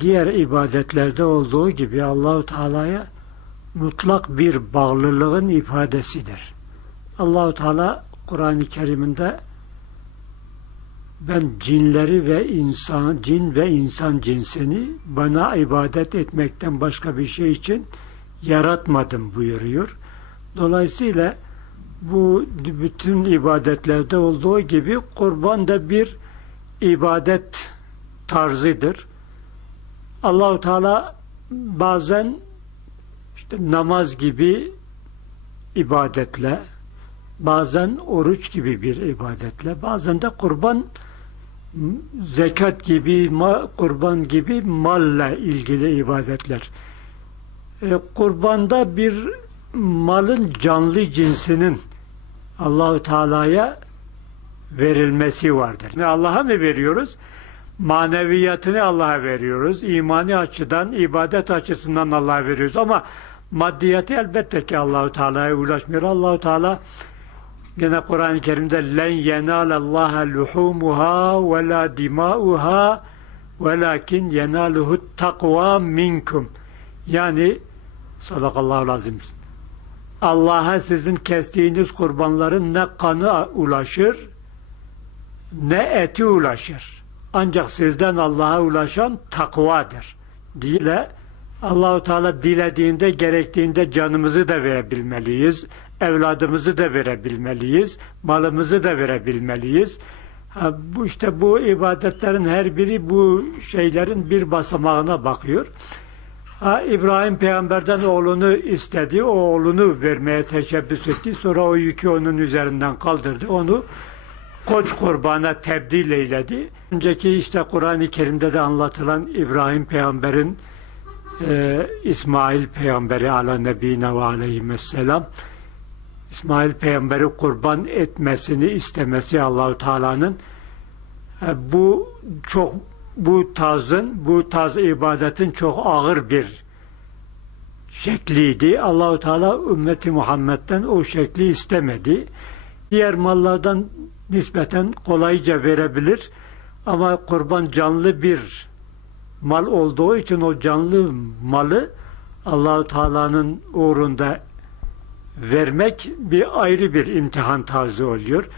diğer ibadetlerde olduğu gibi Allahu Teala'ya mutlak bir bağlılığın ifadesidir. Allahu Teala Kur'an-ı Kerim'inde ben cinleri ve cin ve insan cinsini bana ibadet etmekten başka bir şey için yaratmadım buyuruyor. Dolayısıyla bu bütün ibadetlerde olduğu gibi kurban da bir ibadet tarzıdır. Allahu Teala bazen işte namaz gibi ibadetle, bazen oruç gibi bir ibadetle, bazen de kurban, zekat gibi, kurban gibi malla ilgili ibadetler. Kurbanda bir malın canlı cinsinin Allahu Teala'ya verilmesi vardır. Allah'a mı veriyoruz? Maneviyatını Allah'a veriyoruz. İmani açıdan, ibadet açısından Allah'a veriyoruz. Ama maddiyatı elbette ki Allahu Teala'ya ulaşmıyor. Allahu Teala gene Kur'an-ı Kerim'de len yenalallaha luhumuha ve la dimauha velakin yenaluhu takva minkum. Yani sadakallahu lazim. Allah'a sizin kestiğiniz kurbanların ne kanı ulaşır ne eti ulaşır. Ancak sizden Allah'a ulaşan takvadır. Dile Allahu Teala dilediğinde, gerektiğinde canımızı da verebilmeliyiz, evladımızı da verebilmeliyiz, malımızı da verebilmeliyiz. Bu ibadetlerin her biri bu şeylerin bir basamağına bakıyor. İbrahim peygamberden oğlunu istedi, o oğlunu vermeye teşebbüs etti. Sonra o yükü onun üzerinden kaldırdı, onu koç kurbana tebdil eyledi. Önceki Kur'an-ı Kerim'de de anlatılan İbrahim peygamberin İsmail peygamberi ala nebine ve aleyhisselam İsmail peygamberi kurban etmesini istemesi Allahu Teala'nın bu tarz ibadetin çok ağır bir şekliydi. Allahu Teala ümmeti Muhammed'den o şekli istemedi. Diğer mallardan nispeten kolayca verebilir ama kurban canlı bir mal olduğu için o canlı malı Allahu Teala'nın uğrunda vermek bir ayrı bir imtihan tarzı oluyor.